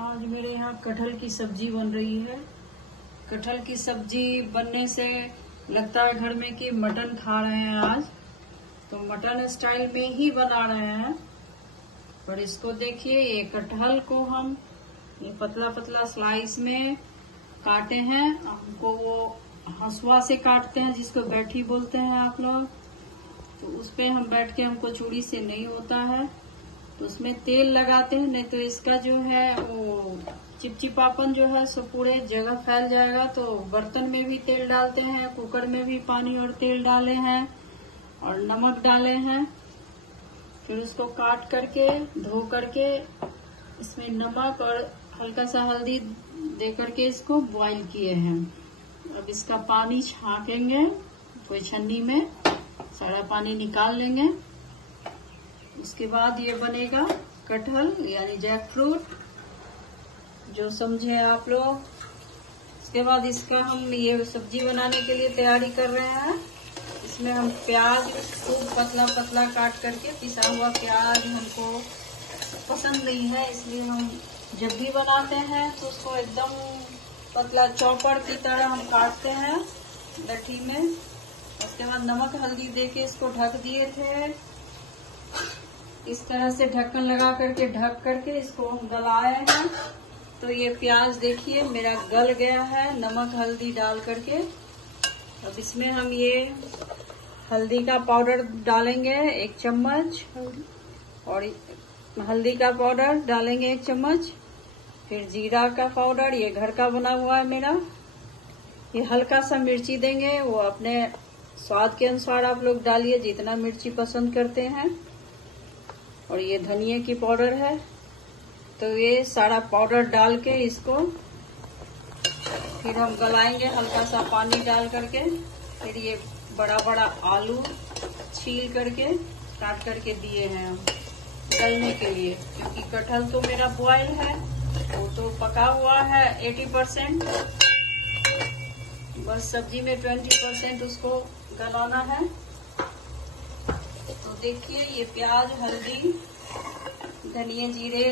आज मेरे यहाँ कटहल की सब्जी बन रही है। कटहल की सब्जी बनने से लगता है घर में कि मटन खा रहे हैं आज, तो मटन स्टाइल में ही बना रहे हैं। पर इसको देखिए, ये कटहल को हम ये पतला पतला स्लाइस में काटे हैं। हमको वो हंसुआ से काटते हैं, जिसको बैठी बोलते हैं आप लोग, तो उस पे हम बैठ के हमको चूड़ी से नहीं होता है, तो उसमें तेल लगाते हैं, नहीं तो इसका जो है वो चिपचिपापन जो है सो पूरे जगह फैल जाएगा। तो बर्तन में भी तेल डालते हैं, कुकर में भी पानी और तेल डाले हैं और नमक डाले हैं। फिर उसको काट करके धो करके इसमें नमक और हल्का सा हल्दी दे करके इसको बॉईल किए हैं। अब इसका पानी छांकेंगे कोई छन्नी में, सारा पानी निकाल लेंगे। उसके बाद ये बनेगा कटहल यानी जैक फ्रूट, जो समझे आप लोग। इसके बाद इसका हम ये सब्जी बनाने के लिए तैयारी कर रहे हैं। इसमें हम प्याज खूब पतला पतला काट करके, पिसा हुआ प्याज हमको पसंद नहीं है, इसलिए हम जब भी बनाते हैं तो उसको एकदम पतला चॉपर की तरह हम काटते हैं लट्ठी में। उसके बाद नमक हल्दी देके इसको ढक दिए थे। इस तरह से ढक्कन लगा करके ढक करके इसको हम गलाए हैं। तो ये प्याज देखिए मेरा गल गया है नमक हल्दी डाल करके। अब इसमें हम ये हल्दी का पाउडर डालेंगे 1 चम्मच, और हल्दी का पाउडर डालेंगे 1 चम्मच। फिर जीरा का पाउडर, ये घर का बना हुआ है मेरा। ये हल्का सा मिर्ची देंगे, वो अपने स्वाद के अनुसार आप लोग डालिए जितना मिर्ची पसंद करते हैं। और ये धनिया की पाउडर है। तो ये सारा पाउडर डाल के इसको फिर हम गलाएंगे हल्का सा पानी डाल करके। फिर ये बड़ा बड़ा आलू छील करके काट करके दिए हैं हम गलने के लिए, क्योंकि कटहल तो मेरा बॉयल है, वो तो पका हुआ है 80%, बस सब्जी में 20% उसको गलाना है। तो देखिए ये प्याज हल्दी धनिया जीरे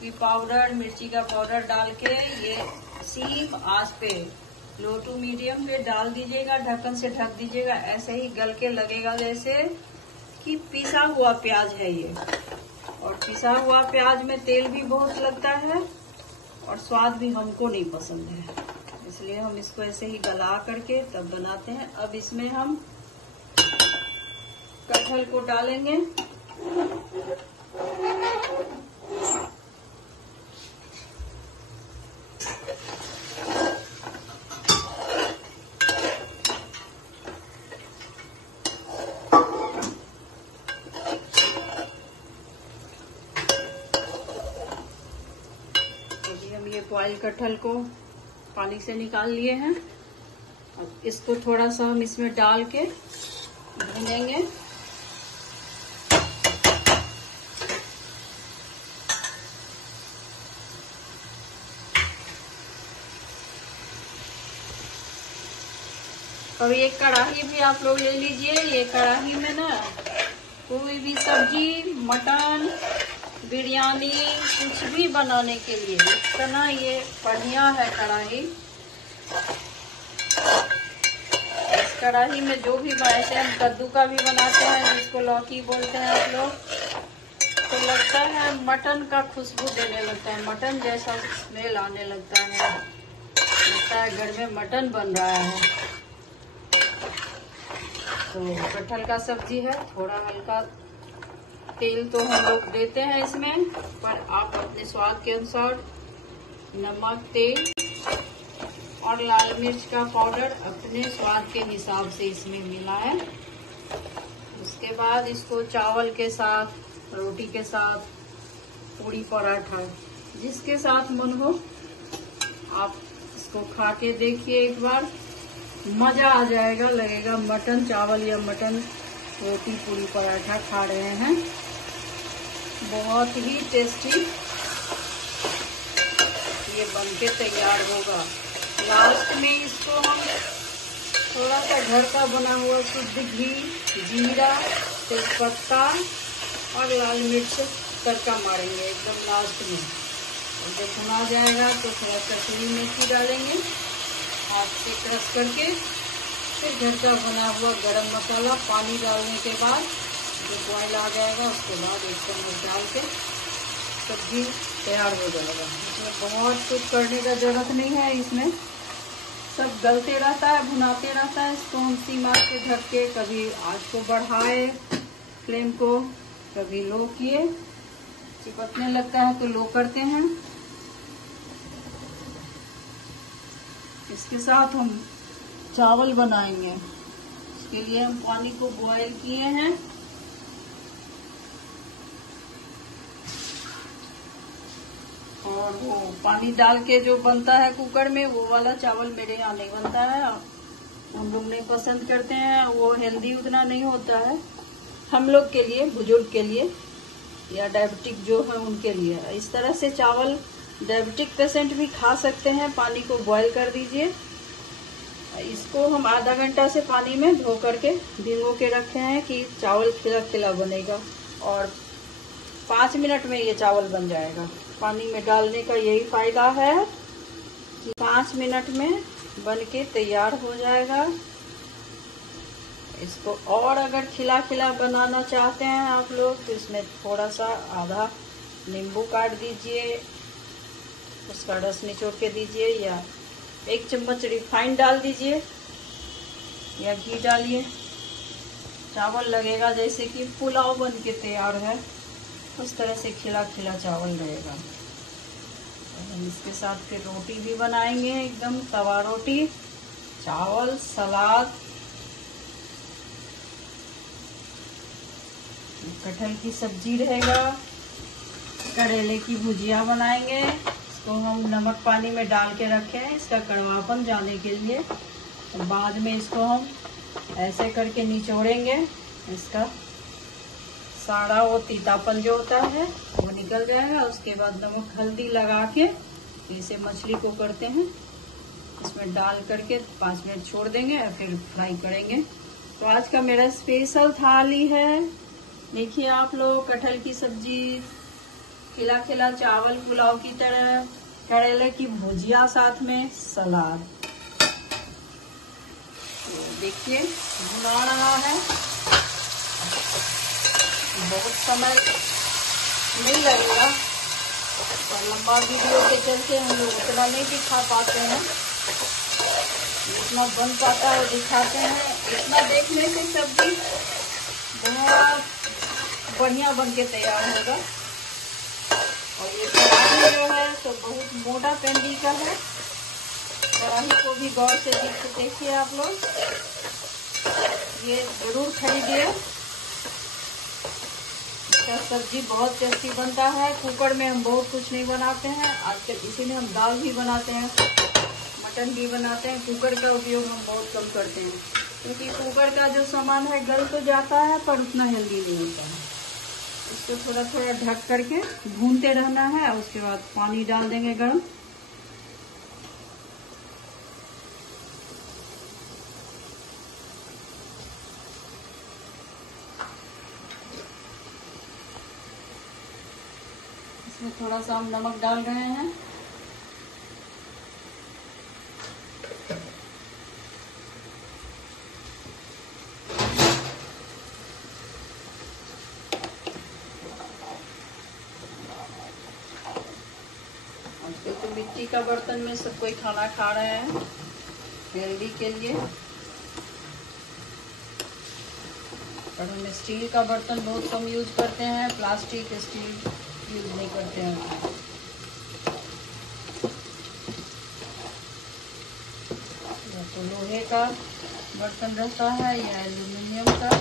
की पाउडर मिर्ची का पाउडर डाल के ये सीम आंच पे लो टू मीडियम पे डाल दीजिएगा, ढक्कन से ढक दीजिएगा। ऐसे ही गल के लगेगा जैसे कि पिसा हुआ प्याज है ये। और पिसा हुआ प्याज में तेल भी बहुत लगता है और स्वाद भी हमको नहीं पसंद है, इसलिए हम इसको ऐसे ही गला करके तब बनाते हैं। अब इसमें हम कटहल को डालेंगे। अभी हम ये बॉइल कटहल को पानी से निकाल लिए हैं। अब इसको थोड़ा सा हम इसमें डाल के भूनेंगे। अब एक कढ़ाई भी आप लोग ले लीजिए। ये कढ़ाई में ना कोई भी सब्जी, मटन, बिरयानी कुछ भी बनाने के लिए इतना ये बढ़िया है कढ़ाई। इस कढ़ाई में जो भी ऐसे हम कद्दू का भी बनाते हैं, जिसको लौकी बोलते हैं आप लोग, तो लगता है मटन का खुशबू देने लगता है, मटन जैसा स्मेल आने लगता है, लगता है घर में मटन बन रहा है। तो कटहल का सब्जी है, थोड़ा हल्का तेल तो हम लोग देते हैं इसमें, पर आप अपने स्वाद के अनुसार नमक, तेल और लाल मिर्च का पाउडर अपने स्वाद के हिसाब से इसमें मिलाएं। उसके बाद इसको चावल के साथ, रोटी के साथ, पूड़ी पराठा, जिसके साथ मन हो आप इसको खा के देखिए एक बार, मजा आ जाएगा, लगेगा मटन चावल या मटन रोटी पूड़ी पराठा खा रहे हैं। बहुत ही टेस्टी ये बनके तैयार होगा। लास्ट में इसको हम थोड़ा सा घर का बना हुआ शुद्ध घी, जीरा, तेजपत्ता और लाल मिर्च तड़का मारेंगे एकदम लास्ट में। जब भुना जाएगा तो थोड़ा कसूरी मेथी डालेंगे हाथ से क्रश करके। फिर घर का बना हुआ गरम मसाला पानी डालने के बाद जब बॉयल आ जाएगा उसके बाद 1 चम्मच डाल के सब्जी तैयार हो जाएगा। इसमें बहुत कुछ करने का जरूरत नहीं है, इसमें सब गलते रहता है, भुनाते रहता है। इसको हम सीमा के ढक के कभी आँच को बढ़ाए फ्लेम को, कभी लो किए, चिपकने लगता है तो लो करते हैं। इसके साथ हम चावल बनाएंगे। इसके लिए हम पानी को बॉयल किए हैं। और वो पानी डाल के जो बनता है कुकर में, वो वाला चावल मेरे यहाँ नहीं बनता है। हम लोग नहीं पसंद करते हैं, वो हेल्दी उतना नहीं होता है। हम लोग के लिए, बुजुर्ग के लिए या डायबिटिक जो है उनके लिए इस तरह से चावल डायबिटिक पेशेंट भी खा सकते हैं। पानी को बॉयल कर दीजिए। इसको हम आधा घंटा से पानी में धो करके भिगो के रखे हैं कि चावल खिला खिला बनेगा, और 5 मिनट में ये चावल बन जाएगा। पानी में डालने का यही फायदा है कि 5 मिनट में बन के तैयार हो जाएगा। इसको और अगर खिला खिला बनाना चाहते हैं आप लोग तो इसमें थोड़ा सा आधा नींबू काट दीजिए, उसका रस निचोड़ के दीजिए, या 1 चम्मच रिफाइंड डाल दीजिए या घी डालिए। चावल लगेगा जैसे कि पुलाव बन के तैयार है, उस तरह से खिला खिला चावल रहेगा। हम इसके साथ फिर रोटी भी बनाएंगे, एकदम तवा रोटी, चावल, सलाद, कटहल की सब्जी रहेगा, करेले की भुजिया बनाएंगे। इसको हम नमक पानी में डाल के रखे हैं इसका कड़वापन जाने के लिए। तो बाद में इसको हम ऐसे करके निचोड़ेंगे, इसका सारा वो तीतापन जो होता है वो निकल जाएगा। उसके बाद नमक हल्दी लगा के इसे मछली को करते हैं, इसमें डाल करके 5 मिनट छोड़ देंगे और फिर फ्राई करेंगे। तो आज का मेरा स्पेशल थाली है, देखिए आप लोग, कटहल की सब्जी, खिला खिला चावल पुलाव की तरह, करेले की भुजिया, साथ में सलाद। तो देखिए बना रहा है, बहुत समय नहीं लगेगा और लंबा वीडियो के चलते हम लोग उतना नहीं दिखा पाते हैं, जितना बन पाता है दिखाते हैं। इतना देखने से सब्जी बहुत बढ़िया बन के तैयार होगा। और ये कढ़ाई जो है तो बहुत मोटा पेंडी का है, कढ़ाई को भी गौर से देखिए आप लोग, ये जरूर खरीदिए। इसका सब्जी बहुत टेस्टी बनता है। कुकर में हम बहुत कुछ नहीं बनाते हैं आजकल, इसीलिए हम दाल भी बनाते हैं, मटन भी बनाते हैं। कुकर का उपयोग हम बहुत कम करते हैं, क्योंकि कुकर का जो सामान है गल तो जाता है पर उतना हेल्दी नहीं होता है। इसको थोड़ा थोड़ा ढक करके भूनते रहना है। उसके बाद पानी डाल देंगे गरम। इसमें थोड़ा सा हम नमक डाल रहे हैं। आजकल तो मिट्टी का बर्तन में सब कोई खाना खा रहे हैं हेल्दी के लिए, पर हम स्टील का बर्तन बहुत कम यूज करते हैं, प्लास्टिक स्टील यूज नहीं करते हैं। या तो लोहे का बर्तन रहता है या एल्यूमिनियम का।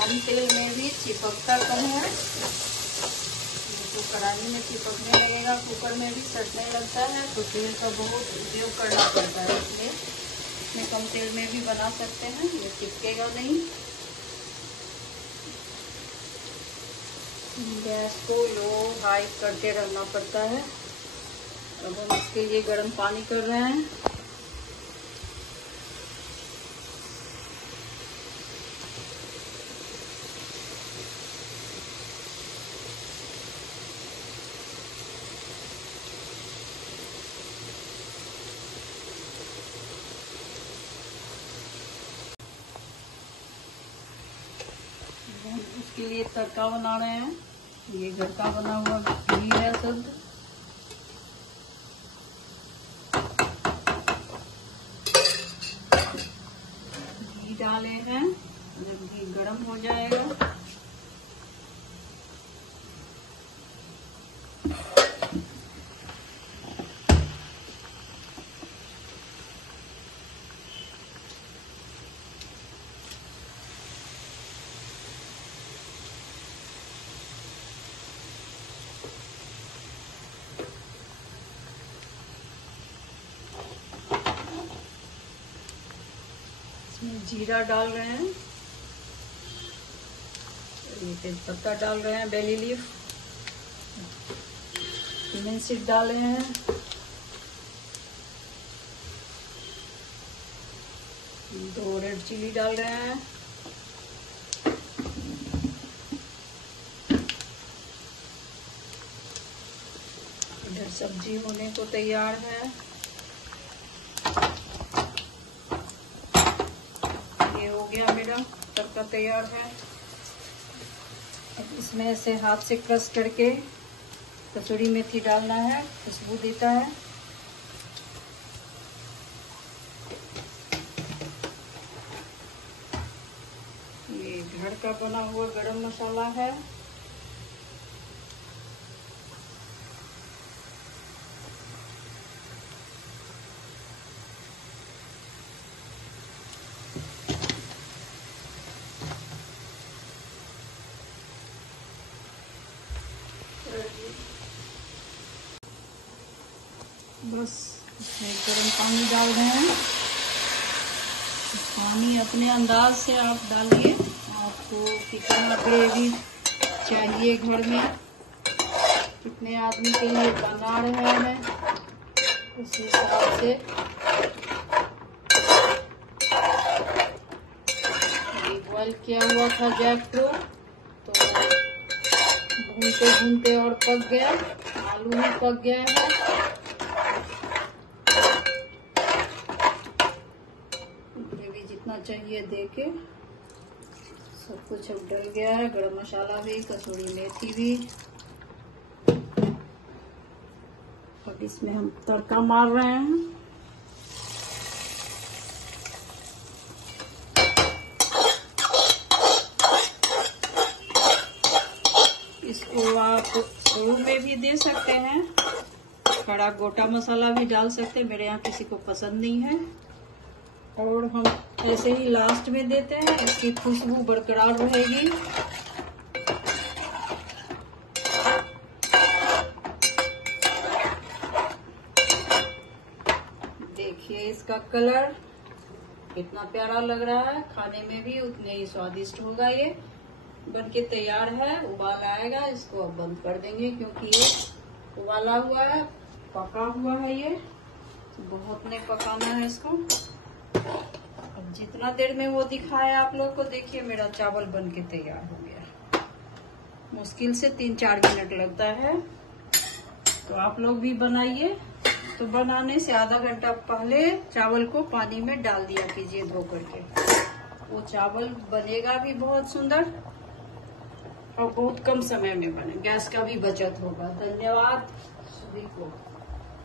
कम तेल में भी चिपकता कम है। तो कढ़ाई में चिपकने लगेगा, कुकर में भी सटने लगता है, तो तेल का बहुत उपयोग करना पड़ता है। इसलिए इसमें कम तेल में भी बना सकते हैं, ये चिपकेगा नहीं। गैस को लो हाई करते रहना पड़ता है। अब हम इसके लिए गर्म पानी कर रहे हैं। उसके लिए तड़का बना रहे हैं। ये घर का बना हुआ घी है शुद्ध। घी डाले हैं, जब घी गर्म हो जाएगा जीरा डाल रहे हैं, ये तेज पत्ता डाल रहे हैं, बेली लीफ, लेमन सीड डाले हैं, दो रेड चिली डाल रहे हैं, इधर सब्जी होने को तैयार है। ये हो गया मेरा तड़का तैयार है। अब इसमें ऐसे हाथ से क्रश करके कसूरी मेथी डालना है, खुशबू देता है। ये घर का बना हुआ गरम मसाला है। बस इसमें गर्म पानी डाल रहे हैं। पानी अपने अंदाज से आप डालिए, आपको कितना ग्रेवी चाहिए, घर में कितने आदमी के लिए बना रहे हैं उस हिसाब से। बॉयल किया हुआ था जैकफ्रूट, तो भूनते भूनते और पक गया, आलू भी पक गया है। ग्रेवी जितना चाहिए देके सब कुछ अब डल गया है, गरम मसाला भी, कसूरी मेथी भी। अब इसमें हम तड़का मार रहे हैं। इसको आप शुरू में भी दे सकते हैं, खड़ा गोटा मसाला भी डाल सकते हैं, मेरे यहाँ किसी को पसंद नहीं है, और हम ऐसे ही लास्ट में देते हैं, इसकी खुशबू बरकरार रहेगी। देखिए इसका कलर कितना प्यारा लग रहा है, खाने में भी उतने ही स्वादिष्ट होगा। ये बनके तैयार है, उबाल आएगा, इसको अब बंद कर देंगे क्योंकि ये उबाला हुआ है, पका हुआ है। ये बहुत नहीं पकाना है इसको। अब जितना देर में वो दिखाया आप लोग को, देखिए मेरा चावल बनके तैयार हो गया। मुश्किल से 3-4 मिनट लगता है, तो आप लोग भी बनाइए। तो बनाने से आधा घंटा पहले चावल को पानी में डाल दिया कीजिए धो करके, वो चावल बनेगा भी बहुत सुंदर और बहुत कम समय में बने, गैस का भी बचत होगा। धन्यवाद सभी को।